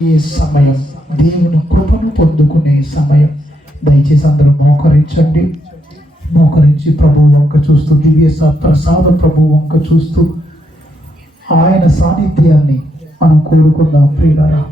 ఈ సమయం దేవుని కృపను పొందుకునే సమయం. దయచేసి అందరూ మోకరించండి. మోకరించి ప్రభు వంక చూస్తూ, దివ్య ప్రసాద ప్రభు వంక చూస్తూ ఆయన సాన్నిధ్యాన్ని మనం కోరుకుందాం ప్రియులారా.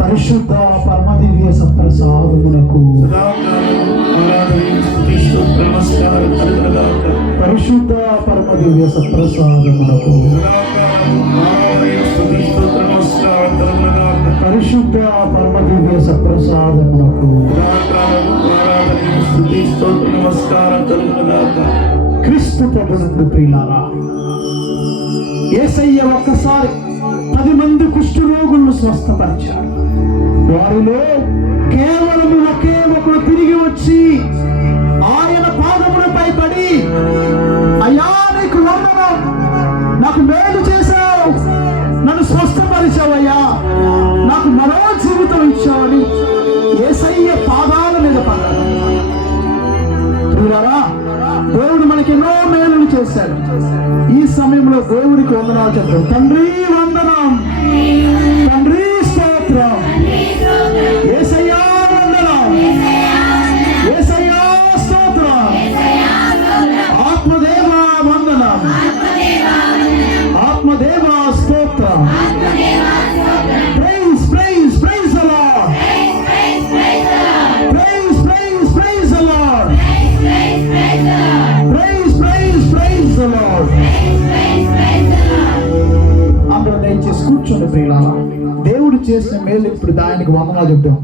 పరిశుద్ధ పరమదివ్య సప్రసాదమునకు పరిశుద్ధ పరమదివ్య సప్రసాదమునకు పరిశుద్ధ పరమదివ్య సప్రసాదమునకు క్రీస్తు ప్రభునందు ప్రియులారా, యేసయ్య ఒక్కసారి 10 మంది కుష్ఠరోగులను స్వస్థపరిచారు. వారిలో కేవలం ఒకే ఒకడు తిరిగి వచ్చి ఆయన పాదములపై పడి, అయ్యా నీకు వందనం, నాకు మేలు చేశావు, నన్ను స్వస్థపరిచావయ్యా, నాకు మరో జీవితం ఇచ్చావని యేసయ్య పాదాల మీద పడ్డాడు. ప్రియులారా, దేవుడు మనకి ఎన్నో మేలులు చేశాడు. ఈ సమయంలో దేవుడికి వందనాలు చెప్తాం. తండ్రి వందనం, తండ్రి స్తోత్రం, యేసయ్యా వందనం, యేసయ్యా స్తోత్రం, ఆత్మదేవ వందనం, కూర్చోండి ప్రియులారా. దేవుడు చేసిన మేలు ఇప్పుడు దానికి వందనాలు చెప్తాం.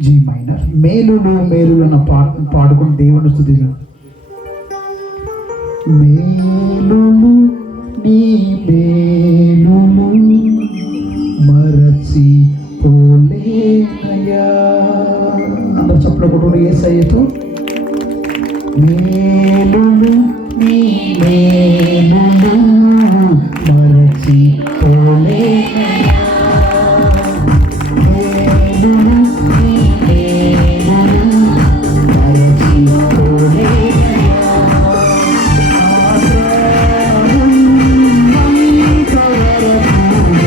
జీ మైనర్. మేలులు మేలులు అన్న పాటను పాడుకుని దేవుని స్తుతించు. మేలులు నీ మేలులు మరచి పోలేనయ్యా. అందరు చప్పుడు కొట్టుకుని యేసయ్యతో. మేలులు నీ మేలులు మరచి పోలేనయ్యా. మేలులు నీ మేలులు మరచి పోలేనయ్యా.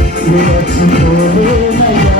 మరచి పోలేనయ్యా.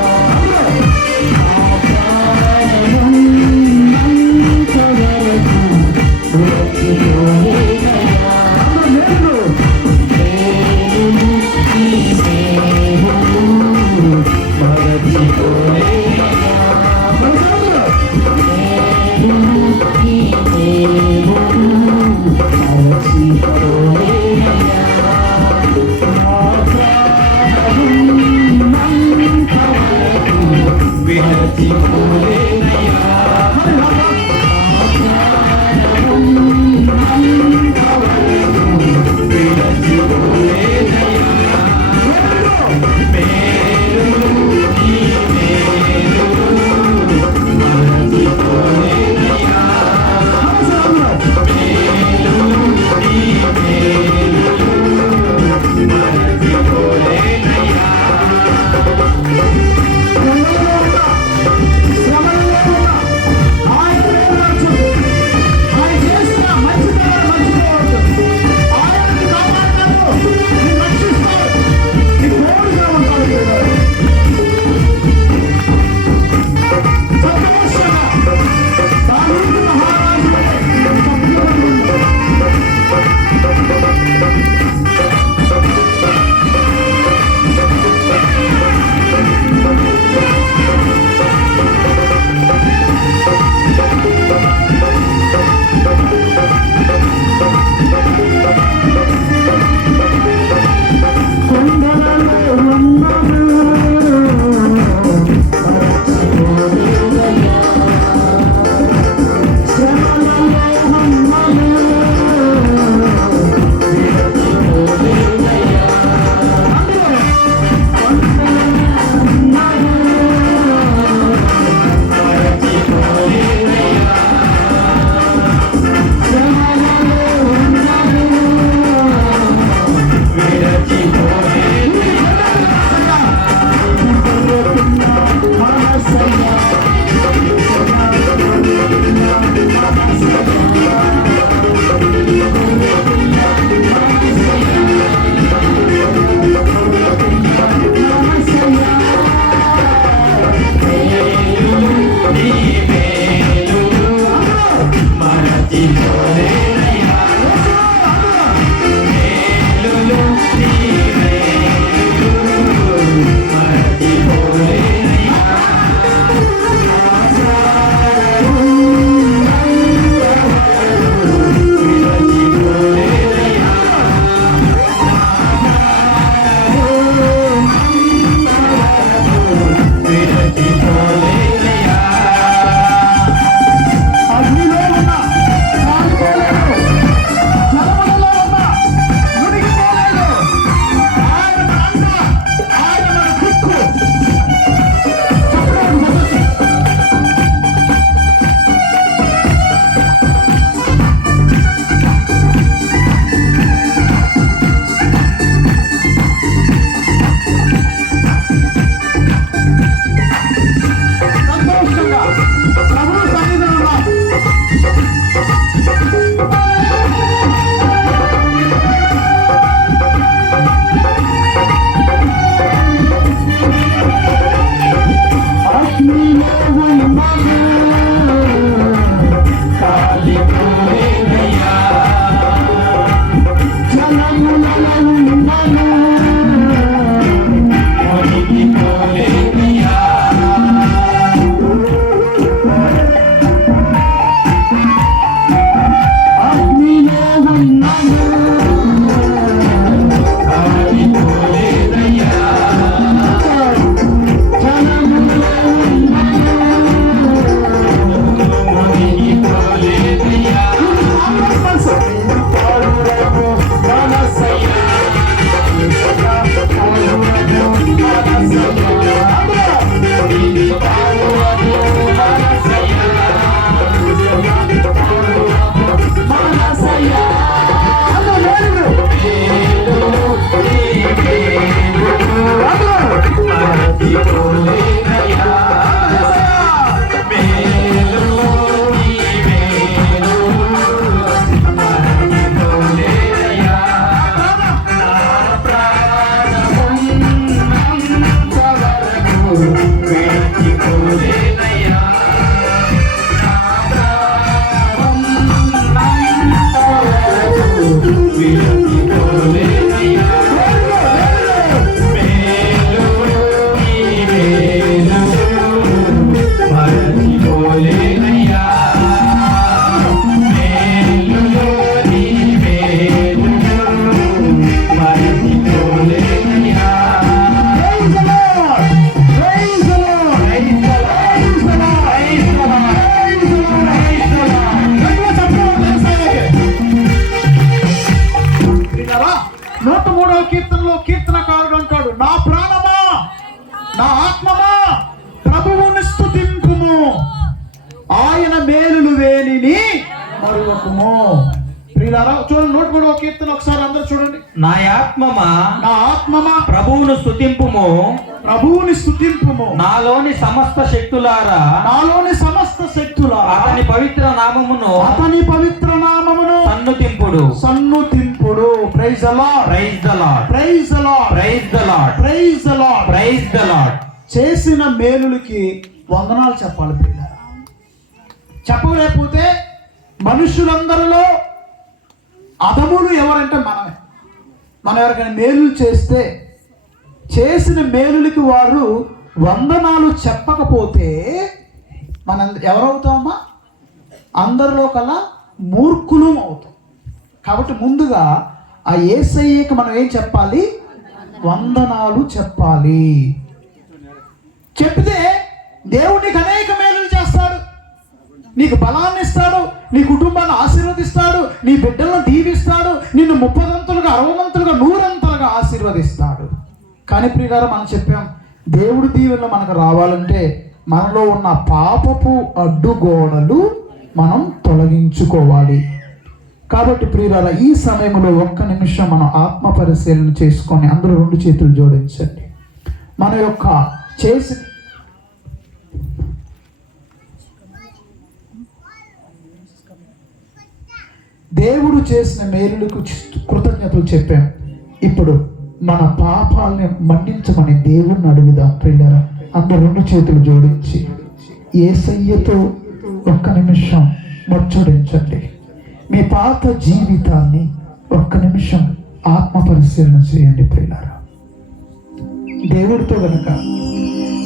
103వ కీర్తనలో కీర్తనకారుడు అంటాడు, నా ప్రాణమా, నా ఆత్మమా ప్రభువుని స్తుతింపుము, ఆయన మేలులు వేలిని మరువకుము. ప్రియులారా చూడండి, 103వ కీర్తన ఒకసారి అందరూ చూడండి. నా ఆత్మమా ప్రభువును స్తుతింపుము, ప్రభువుని స్తుతింపుము, నాలోని సమస్త శక్తులారా అతని పవిత్ర నామమును సన్నుతింపుడు. Praise the lord, praise the lord, praise the lord, praise the lord, praise the lord, praise the lord. చేసిన మేలులకి వందనాలు చెప్పాలి ప్రియులారా. చెప్పలేకపోతే మనుషులందరిలో అధములు ఎవరంటే మనమే. మనం ఎవరికైనా మేలులు చేస్తే చేసిన మేలులకి వారు వందనాలు చెప్పకపోతే మనం ఎవరవుతామా? అందరిలో కల్లా మూర్ఖులు అవుతాం. కాబట్టి ముందుగా ఆ యేసయ్యకి మనం ఏం చెప్పాలి? వందనాలు చెప్పాలి. చెప్తే దేవుడు నీకు అనేక మేలులు చేస్తాడు, నీకు బలాన్ని ఇస్తాడు, నీ కుటుంబాన్ని ఆశీర్వదిస్తాడు, నీ బిడ్డలను దీవిస్తాడు, నిన్ను 30 60 100 ఆశీర్వదిస్తాడు. కానీ ప్రియులారా మనం చెప్పాం, దేవుడి దీవెనలు మనకు రావాలంటే మనలో ఉన్న పాపపు అడ్డుగోడలు మనం తొలగించుకోవాలి. కాబట్టి ప్రియులారా ఈ సమయంలో ఒక్క నిమిషం మనం ఆత్మ పరిశీలన చేసుకొని అందరూ 2 చేతులు జోడించండి. మన యొక్క చేసి దేవుడు చేసిన మేలులకు కృతజ్ఞతలు చెప్పాం. ఇప్పుడు మన పాపాలని మన్నించమని దేవుణ్ణి అడుగుదాం. ప్రియులారా అందరూ 2 చేతులు జోడించి యేసయ్యతో ఒక్క నిమిషం ముచ్చటించండి. మీ పాత జీవితాన్ని ఒక్క నిమిషం ఆత్మ పరిశీలన చేయండి. ప్రియులారా దేవుడితో గనక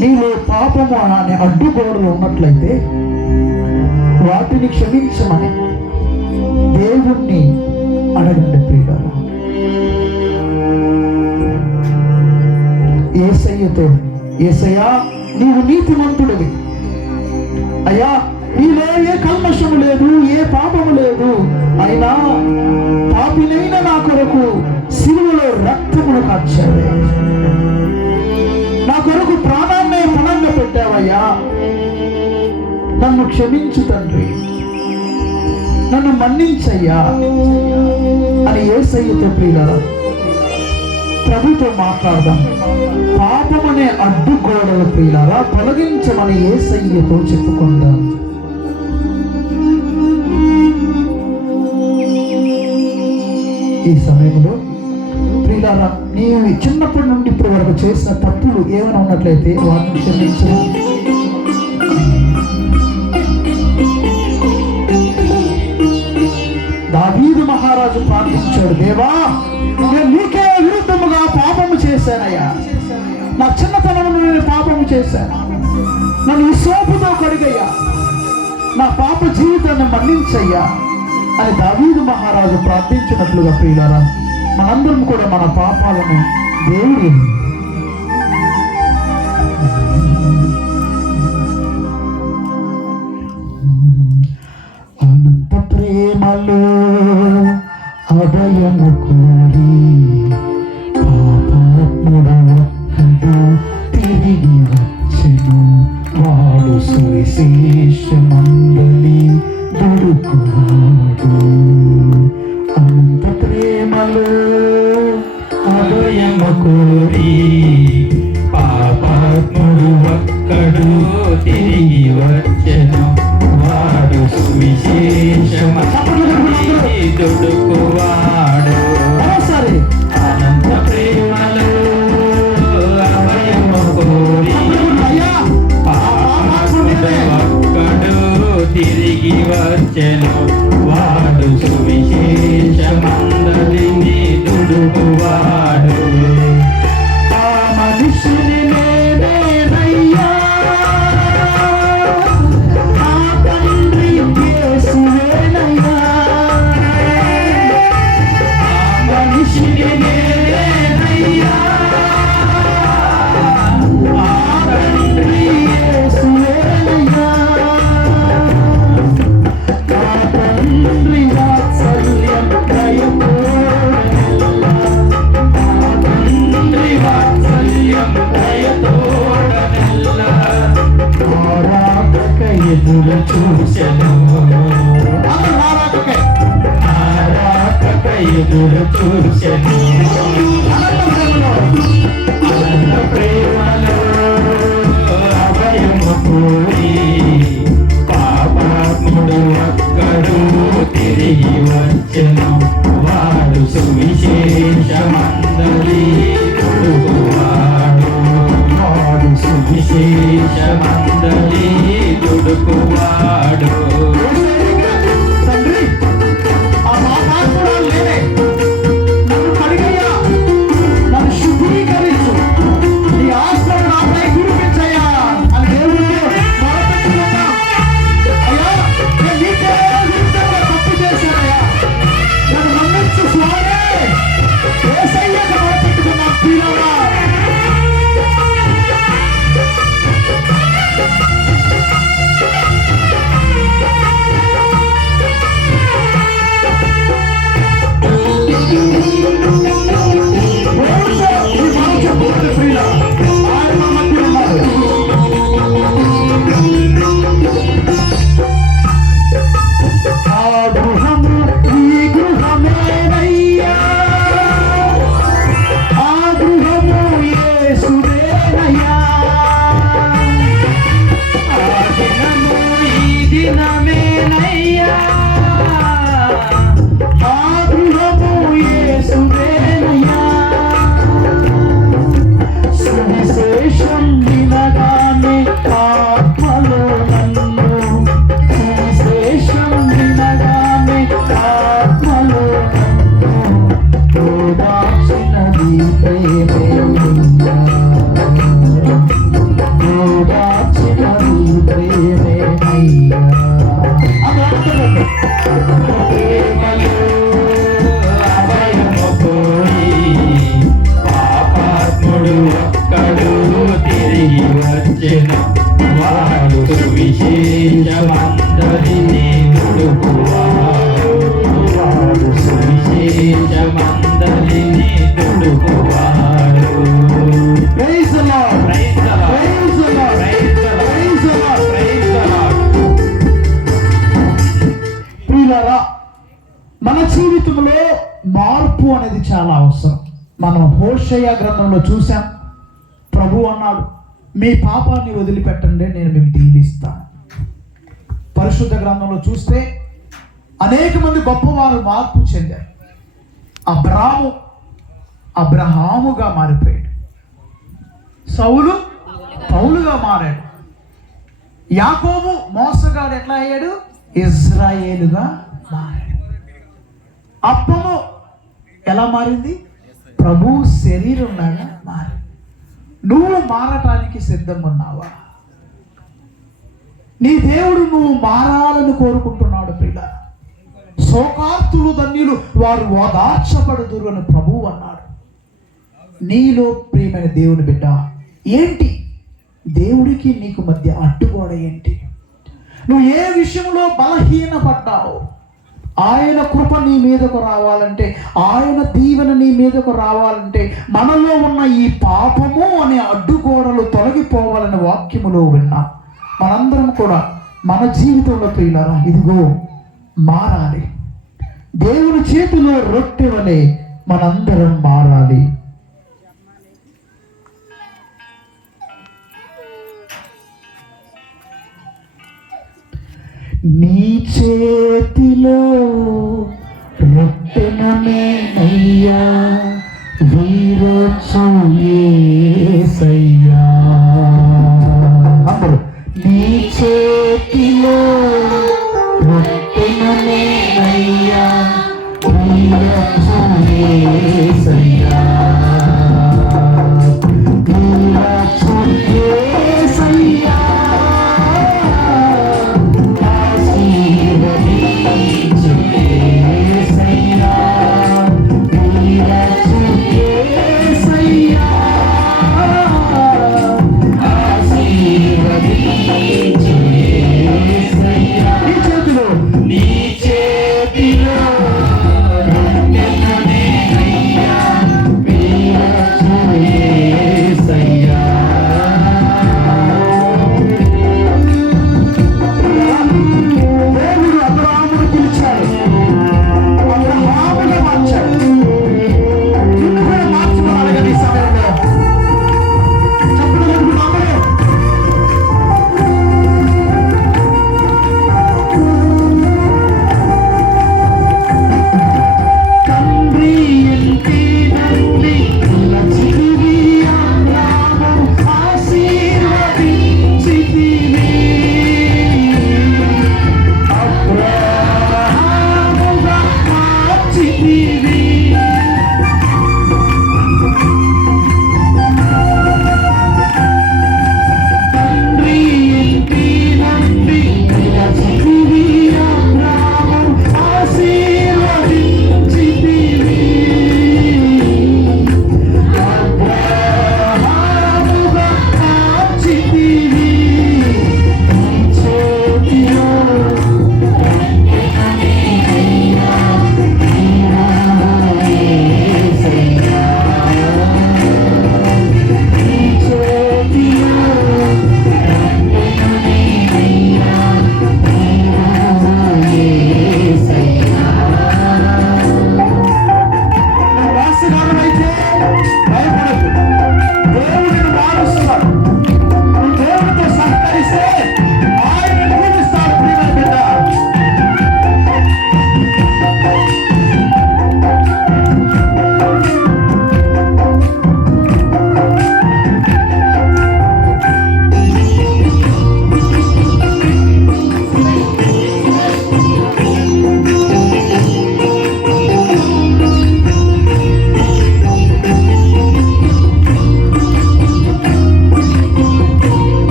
నీలో పాపము అనే అడ్డుగోడలు ఉన్నట్లయితే వాటిని క్షమించమని దేవుణ్ణి అడగండి. ప్రియులారా యేసయ్యతో, యేసయ్యా నీవు నీతిమంతుడివి అయ్యా, నీలో ఏ కల్మషము లేదు, ఏ పాపము లేదు, అయినా పాపినైన నా కొరకు సిలువలో రక్తమును కార్చావు, నా కొరకు ప్రాణాన్నే పణంగా పెట్టావయ్యా, నన్ను క్షమించు తండ్రి, నన్ను మన్నించయ్యా అని యేసయ్యతో ప్రియులారా ప్రభుతో మాట్లాడదాం. పాపమనే అడ్డుగోడలు ప్రియులారా తొలగించమని యేసయ్యతో చెప్పుకుందాం. ఈ సమయంలో ప్రియులారా నీవు చిన్నప్పటి నుండి ఇప్పటి వరకు చేసిన తప్పులు ఏమైనా ఉన్నట్లయితే వాటిని క్షమించు. దావీదు మహారాజు ప్రార్థించాడు, దేవా నేను నీకే విరుద్ధముగా పాపము చేశానయ్యా, నా చిన్నతనంలో నేను పాపము చేశాను, నన్ను ఈ సోపుతో కడిగయ్యా, నా పాప జీవితాన్ని మన్నించయ్యా అని దావీదు మహారాజు ప్రార్థించినట్లుగా ప్రియులారా మనందరం కూడా మన పాపాలను దేవుడి అనంత ప్రేమలో అభయము కోరి పాపాత్ముడొక్కడు తిరిగి వచ్చెను, వాడు సువిశేషమందలి దొరుకువాడు. అనంత ప్రేమలో అభయము కోరి పాపాత్ముడు ఒక్కడు తిరిగి వచ్చెను, వాడు సువిశేషమందలి దొరుకువాడు. అనంత ప్రేమలో అభయము కోరి పాపాత్ముడు ఒక్కడు తిరిగి వచ్చెను, వాడు సువిశేషమందలిని దుడుకువాడు. ఆ మనుషుని నేనయ్యా, ఆ తండ్రి యేసువేనయ్యా, ఎదురు చూచెను అనంత ప్రేమలో అభయము కోరి పాపాత్ముడు ఒక్కడు తిరిగి వచ్చెను వాడు సువిశేషమందలి దుడుకువాడు వాడు సువిశేషమందలి దుడుకువాడు తండ్రి ఆ పాపాత్ముడు నేనే, నన్ను కడిగయ్యా, నన్ను శుద్ధీకరించు, నీ ఆత్మను నాపై కురిపించయ్యా అని దేవుడితో మొరపెట్టుకున్నాం. అయ్యా నేను నీకే విరుద్ధంగా తప్పు చేశానయ్యా, నన్ను మన్నించు స్వామి, యేసయ్యకు మొరపెట్టుకున్నాం ప్రియులారా. వాడు సువిశేషమందరిని దుడుకువాడు వాడు సువిశేషమందరిని దుడుకువాడు. Praise the Lord. Praise the Lord. Praise the Lord. Praise the Lord. Praise the Lord. Praise the Lord. ప్రియులారా, మన జీవితంలో మార్పు అనేది చాలా అవసరం. మనం హోషేయ గ్రంథంలో చూసాం, ప్రభు అన్నాడు మీ పాపాన్ని వదిలిపెట్టండి నేను మేము దీవిస్తాను. పరిశుద్ధ గ్రంథంలో చూస్తే అనేక మంది గొప్పవారు మార్పు చెందారు. అబ్రహాముగా మారిపోయాడు, సౌలు పౌలుగా మారాడు, యాకోబు మోసగాడు ఎట్లా అయ్యాడు, ఇజ్రాయేలుగా మారాడు. అప్పము ఎలా మారింది, ప్రభు శరీరంలాగా మారింది. నువ్వు మారటానికి సిద్ధంగా ఉన్నావా? నీ దేవుడు నువ్వు మారాలని కోరుకుంటున్నాడు. ప్రియుల శోకార్తులు ధన్యులు వారు ఓదార్చబడుదురు అని ప్రభువు అన్నాడు. నీలో ప్రియమైన దేవుని బిడ్డ, ఏంటి దేవుడికి నీకు మధ్య అడ్డుగోడ ఏంటి? నువ్వు ఏ విషయంలో బలహీనపడ్డావు? ఆయన కృప నీ మీదకు రావాలంటే, ఆయన దీవెన నీ మీదకు రావాలంటే, మనలో ఉన్న ఈ పాపము అనే అడ్డుగోడలు తొలగిపోవాలనే వాక్యములో విన్నాం. మనందరం కూడా మన జీవితంలో ప్రియులారా ఇదిగో మారాలి. దేవుని చేతిలో రొట్టె వలె మనందరం మారాలి. నీ చేతిలో రొట్టెనయ్యా వీరొచ్చు యేసయ్యా. అందరూ నీ చేతిలో రొట్టెనయ్యా వీరొచ్చు యేసయ్యా. వీరొచ్చు యేసయ్యా.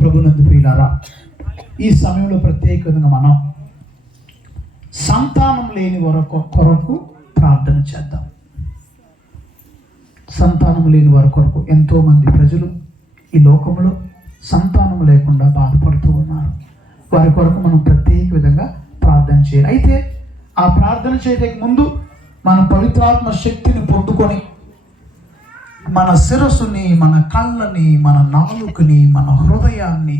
ప్రభునందు ప్రియులారా, ఈ సమయంలో ప్రత్యేకంగా మనం సంతానం లేని కొరకు ప్రార్థన చేద్దాం. సంతానం లేని వారి కొరకు ఎంతో మంది ప్రజలు ఈ లోకంలో సంతానం లేకుండా బాధపడుతూ ఉన్నారు. వారి కొరకు మనం ప్రత్యేక విధంగా ప్రార్థన చేయాలి. అయితే ఆ ప్రార్థన చేయడానికి ముందు మనం పవిత్రాత్మ శక్తిని పొందుకొని మన శిరస్సుని, మన కళ్ళని, మన నాలుకని, మన హృదయాన్ని,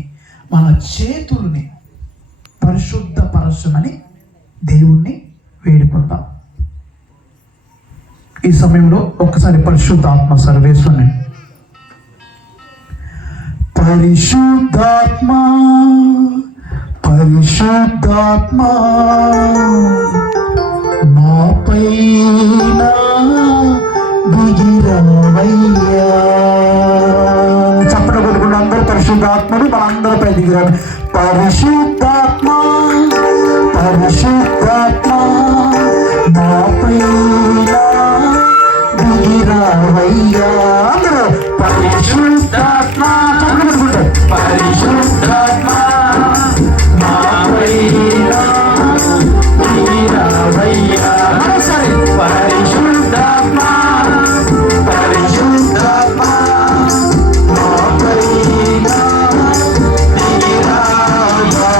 మన చేతులని పరిశుద్ధపరచమని దేవుణ్ణి వేడుకుందాం. ఈ సమయంలో ఒక్కసారి పరిశుద్ధాత్మ సర్వేశ్వరుని, పరిశుద్ధాత్మ పరిశుద్ధాత్మ మాపైన దిగిరావయ్యా. చప్పట కొట్టుకున్న అందరూ పరిశుద్ధాత్మను మనందరిపై దిగిరాడు. పరిశుద్ధాత్మ పరిశుద్ధాత్మ మాపైన దిగిరావయ్యా. అందరూ పరిశుద్ధాత్మ పరిశుద్ధాత్మ మాపైన దిగిరావయ్యా. మరోసారి పరిశుద్ధాత్మ పరిశుద్ధాత్మ మాపైన దిగిరావయ్యా.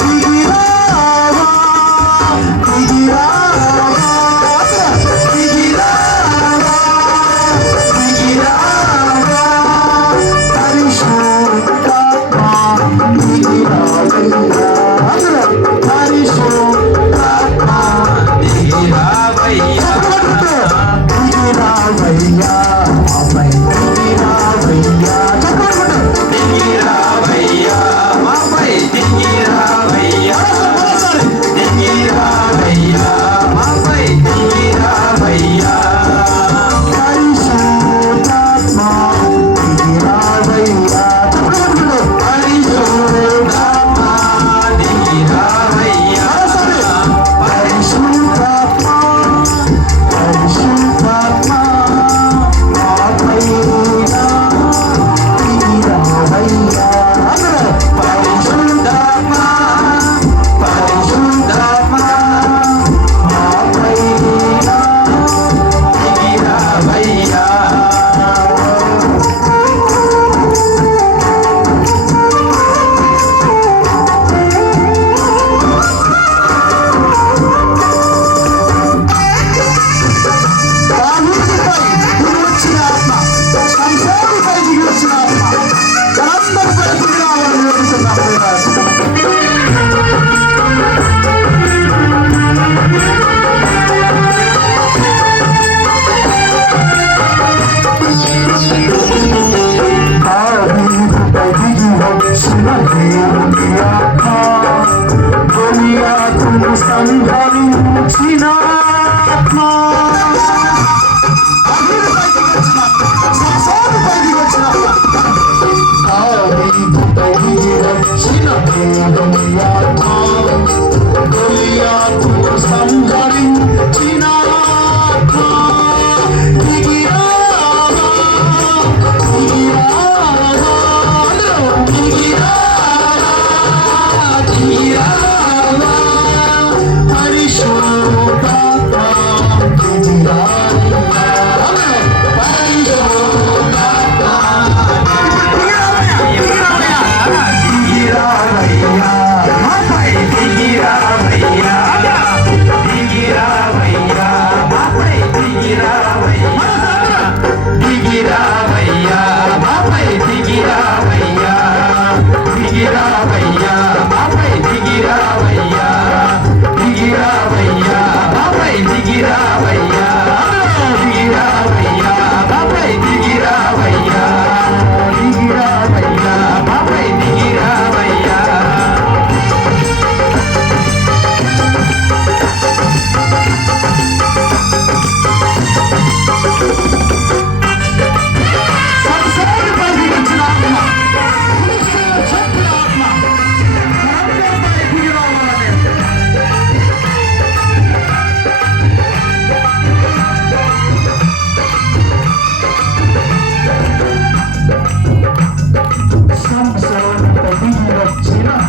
దిగిరావా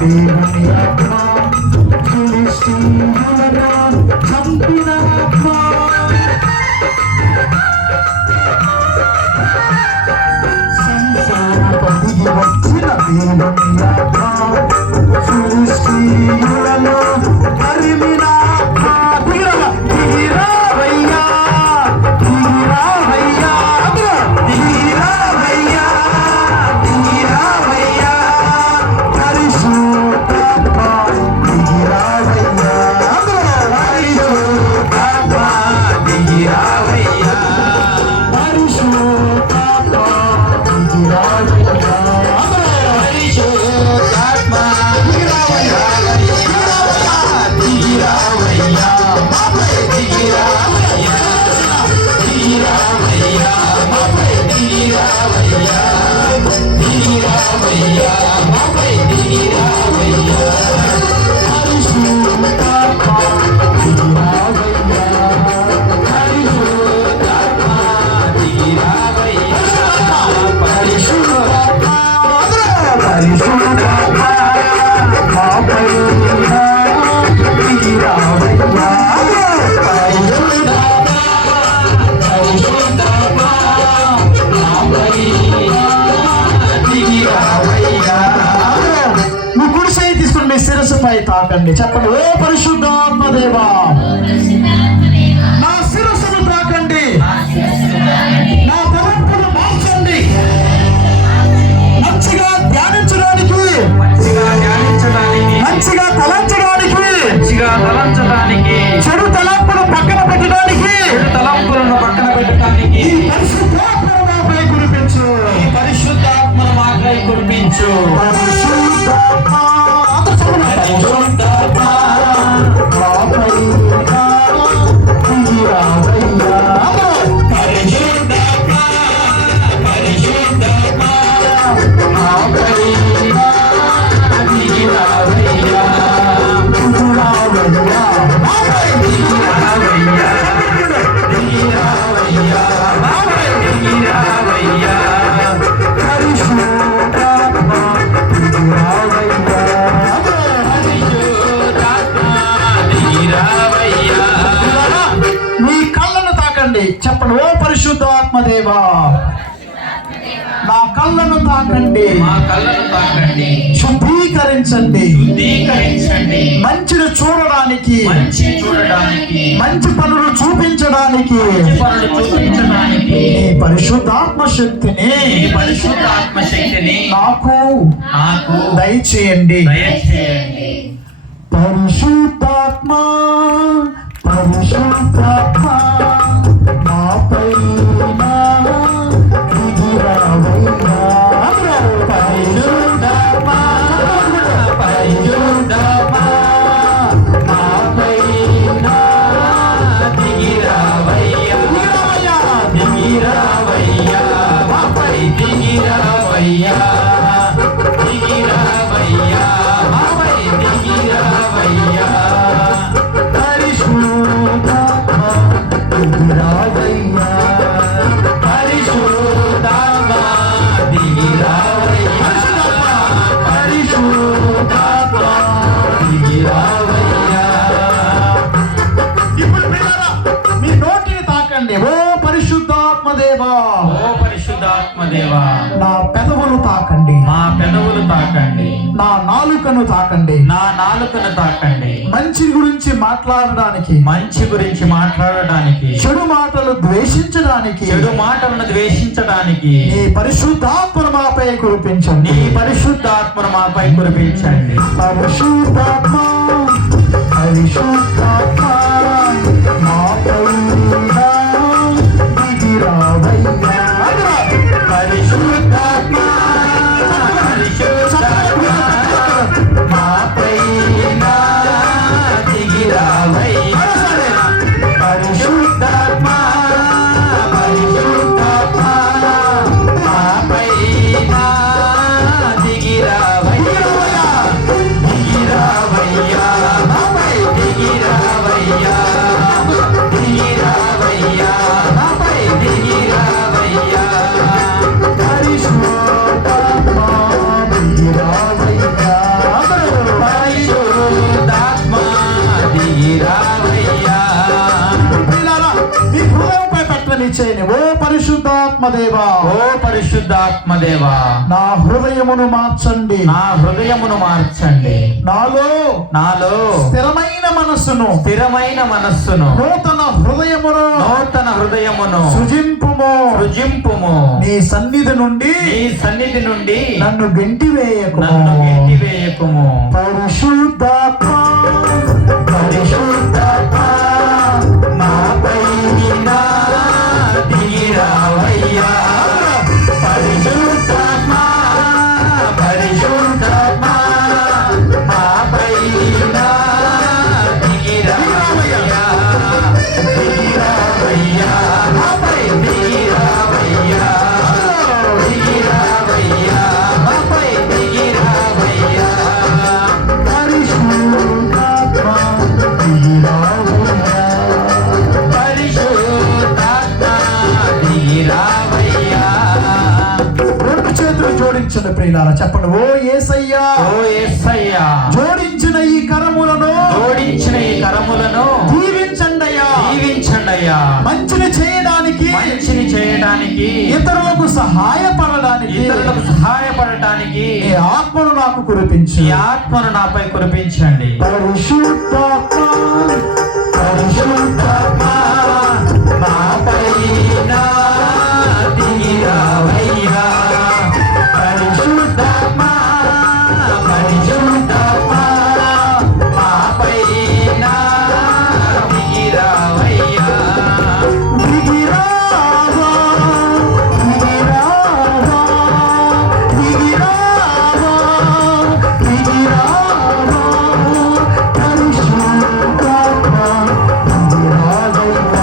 దేవుని ఆత్మ ఫిలిష్తీయులను చంపిన ఆత్మ సంసారపతికి వచ్చిన దేవుని ఆత్మ ఫిలిష్తీయులను తరిమిన ఆత్మ దిగిరావయ్యా దిగిరావయ్యా దిగిరావయ్యా దిగిరావయ్యా పరిశుద్ధాత్మ దిగిరావయ్యా పరిశుద్ధాత్మ దిగిరావయ్యా పరిశుద్ధాత్మ దిగిరావయ్యా పరిశుద్ధాత్మ దిగిరావయ్యా దిగిరావయ్యా మాపై దిగిరావయ్యా దిగిరావయ్యా మాపై దిగిరావయ్యా దిగిరావయ్యా మాపై దిగిరావయ్యా పరిశుద్ధాత్మ దిగిరావయ్యా పరిశుద్ధాత్మ దిగిరావయ్యా పరిశుద్ధాత్మ పరిశుద్ధాత్మ మాపై దిగిరావయ్యా మీ కుడి చేయి తీసుకుని మీ శిరస్సుపై తాకండి చెప్పండి ఓ పరిశుద్ధాత్మ దేవా నా శిరస్సును తాకండి నా తలంపులు మార్చండి మంచిగా ధ్యానించడానికి మంచిగా తలంచడానికి చెడు తలంపులు పక్కన పెట్టడానికి ఈ పరిశుద్ధాత్మను మాపై కురిపించు పరిశుద్ధాత్మను మాపై కురిపించు పరిశుద్ధాత్మ పరిశుద్ధాత్మ మాపై దిగిరావయ్యా పరిశుద్ధాత్మ పరిశుద్ధాత్మ మాపై దిగిరావయ్యా దిగిరావయ్యా మాపై దిగిరావయ్యా దిగిరావయ్యా మాపై దిగిరావయ్యా పరిశుద్ధాత్మ దిగిరావయ్యా మీ కళ్ళను తాకండి చెప్పండి ఓ పరిశుద్ధాత్మ దేవా నా కళ్ళను తాకండి మా కళ్ళను తాకండి శుద్ధీకరించండి మంచిని చూడడానికి మంచి పనులు చూపించడానికి చూపించడానికి నీ పరిశుద్ధాత్మ శక్తిని నాకు దయచేయండి పరిశుద్ధాత్మ పరిశుద్ధాత్మ మాపై దిగిరావయ్యా పరిశుద్ధాత్మ పరిశుద్ధాత్మ మాపై దిగిరావయ్యా దిగిరావయ్యా మాపై దిగిరావయ్యా దిగిరావయ్యా నా నాలుకను తాకండి. నా నాలుకను తాకండి. మంచి గురించి మాట్లాడడానికి, మంచి గురించి మాట్లాడడానికి, చెడు మాటలు ద్వేషించడానికి, చెడు మాటలను ద్వేషించడానికి నీ పరిశుద్ధాత్మను మాపై కురిపించండి. నీ పరిశుద్ధాత్మను మాపై కురిపించండి. పరిశుద్ధాత్మ పరిశుద్ధాత్మ మాపై దిగి రావయ్యా. పరిశుద్ధాత్మ పరిశుద్ధాత్మ మాపై దిగి రావయ్యా. పరిశుద్ధాత్మ పరిశుద్ధాత్మ మాపై దిగి రావయ్యా. దిగి రావయ్యా. మాపై దిగి రావయ్యా. దిగి రావయ్యా. మాపై దిగి రావయ్యా. పరిశుద్ధాత్మ దిగి రావయ్యా. పరిశుద్ధాత్మ దిగి రావయ్యా. ప్రియులారా, మీ హృదయంపై పెట్టని చేయని ఓ పరిశుద్ధాత్మ దేవా, ఓ పరిశుద్ధాత్మ దేవా, నా హృదయమును మార్చండి. నా హృదయమును మార్చండి. నాలో స్థిరమైన మనస్సును, స్థిరమైన మనస్సును, నూతన హృదయమును నూతన హృదయమును సృజింపుము. సృజింపుము. నీ సన్నిధి నుండి నీ సన్నిధి నుండి నన్ను గెంటివేయకుము. నన్ను గెంటివేయకుము. పరిశుద్ధాత్మ పరిశుద్ధాత్మ మాపై దిగి రావయ్యా. పరిశుద్ధాత్మ పరిశుద్ధాత్మ మాపై దిగి రావయ్యా. దిగి రావయ్యా. మాపై దిగి రావయ్యా. దిగి రావయ్యా. మాపై దిగి రావయ్యా. పరిశుద్ధాత్మ దిగి రావయ్యా. పరిశుద్ధాత్మ దిగి రావయ్యా. రెండు చేతులు జోడించిన ప్రియులారా చెప్పండి, ఓ యేసయ్యా. ఓ యేసయ్యా, జోడించిన ఈ కరములను జోడించిన ఈ కరములను దీవించండయ్యా. దీవించండయ్యా. మంచిని చేయడానికి, మంచిని చేయడానికి, ఇతరులకు సహాయపడడానికి, ఇతరులకు సహాయపడటానికి నీ ఆత్మను నాకు కురిపించు. ఈ ఆత్మను నాపై కురిపించండి. పరిశుద్ధాత్మ పరిశుద్ధాత్మ మాపై దిగి రావయ్యా. పరిశుద్ధాత్మ పరిశుద్ధాత్మ మాపై దిగి రావయ్యా. దిగి రావా, దిగి రావా, దిగి రావా, దిగి రావా. పరిశుద్ధాత్మ దిగి రావయ్యా.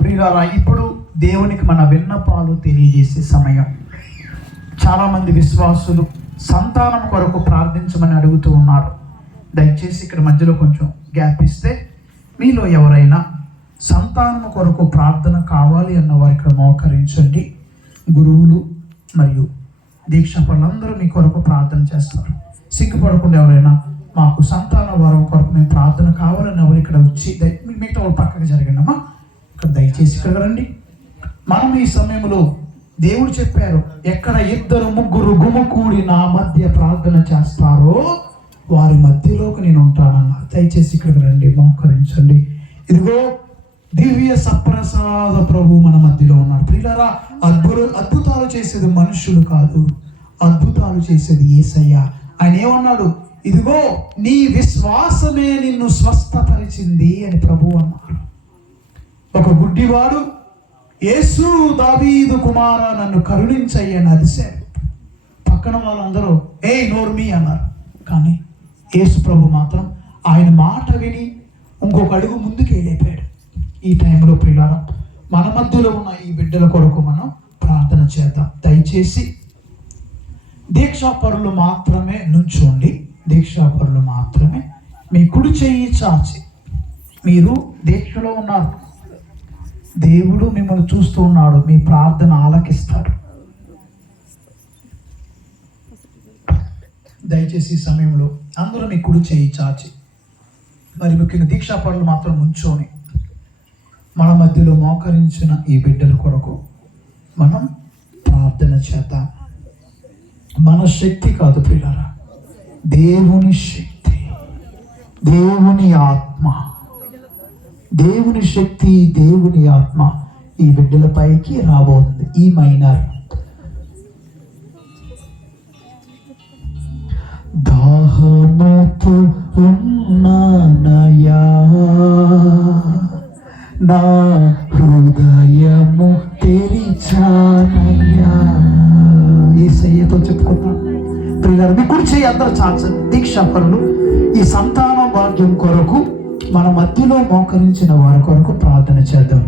ప్రియులారా, ఇప్పుడు దేవునికి మన విన్నపాలు తెలియజేసే సమయం. చాలా మంది విశ్వాసులు సంతానం కొరకు ప్రార్థించమని అడుగుతూ ఉన్నారు. దయచేసి ఇక్కడ మధ్యలో కొంచెం గ్యాప్ ఇస్తే, మీలో ఎవరైనా సంతానం కొరకు ప్రార్థన కావాలి అన్న వారు ఇక్కడ మోకరించండి. గురువులు మరియు దీక్షా పనులందరూ మీ కొరకు ప్రార్థన చేస్తారు. సిగ్గుపడకుండా ఎవరైనా మాకు సంతాన వారం కొరకు మేము ప్రార్థన కావాలని ఎవరు ఇక్కడ వచ్చి మిగతా వాళ్ళు పక్కకు జరగండి అమ్మా. ఇక్కడ దయచేసి ఇక్కడ రండి. మనం ఈ సమయంలో దేవుడు చెప్పారు, ఎక్కడ 2-3 గుమికూడి నా మధ్య ప్రార్థన చేస్తారో వారి మధ్యలోకి నేను ఉంటానన్నారు. దయచేసి ఇక్కడికి రండి, మోకరించండి. ఇదిగో దివ్య సప్రసాద ప్రభు మన మధ్యలో ఉన్నారు. ప్రియులారా, అద్భుతాలు చేసేది మనుషులు కాదు, అద్భుతాలు చేసేది యేసయ్య. ఆయన ఏమన్నాడు? ఇదిగో నీ విశ్వాసమే నిన్ను స్వస్థపరిచింది అని ప్రభు అన్నారు. ఒక గుడ్డివాడు యేసు దావీదు కుమార నన్ను కరుణించయ్యని అరిశాడు. పక్కన వాళ్ళందరూ ఏ నోర్మి అన్నారు. కానీ యేసు ప్రభు మాత్రం ఆయన మాట విని ఇంకొక అడుగు ముందుకు వెళ్ళిపోయాడు. ఈ టైంలో ప్రియులారా, మన మధ్యలో ఉన్న ఈ బిడ్డల కొరకు మనం ప్రార్థన చేద్దాం. దయచేసి దీక్షాపరులు మాత్రమే నుంచోండి. దీక్షాపరులు మాత్రమే మీ కుడి చెయ్యి చాచి, మీరు దీక్షలో ఉన్నారు, దేవుడు మిమ్మల్ని చూస్తూ ఉన్నాడు, మీ ప్రార్థన ఆలకిస్తాడు. దయచేసి ఈ సమయంలో అందరూ మీ కుడి చెయ్యి చాచి, మరి ముఖ్యంగా దీక్షాపరులు మాత్రం నుంచోని మన మధ్యలో మోకరించిన ఈ బిడ్డల కొరకు మనం ప్రార్థన చేద్దాం. మన శక్తి కాదు ప్రియులారా, దేవుని శక్తి, దేవుని ఆత్మ, దేవుని శక్తి, దేవుని ఆత్మ ఈ బిడ్డలపైకి రాబోతుంది. ఈ మైనర్ దాహముతో ఉన్నానయా, నా హృదయము తెరిచానయ్యా. యేసయ్యతో చెప్పుకుంటాం. ప్రియులారా, మీ కుడి చేయి అందరూ చాచండి. దీక్షాపరులు ఈ సంతాన భాగ్యం కొరకు మన మధ్యలో మోకరించిన వారి కొరకు ప్రార్థన చేద్దాం.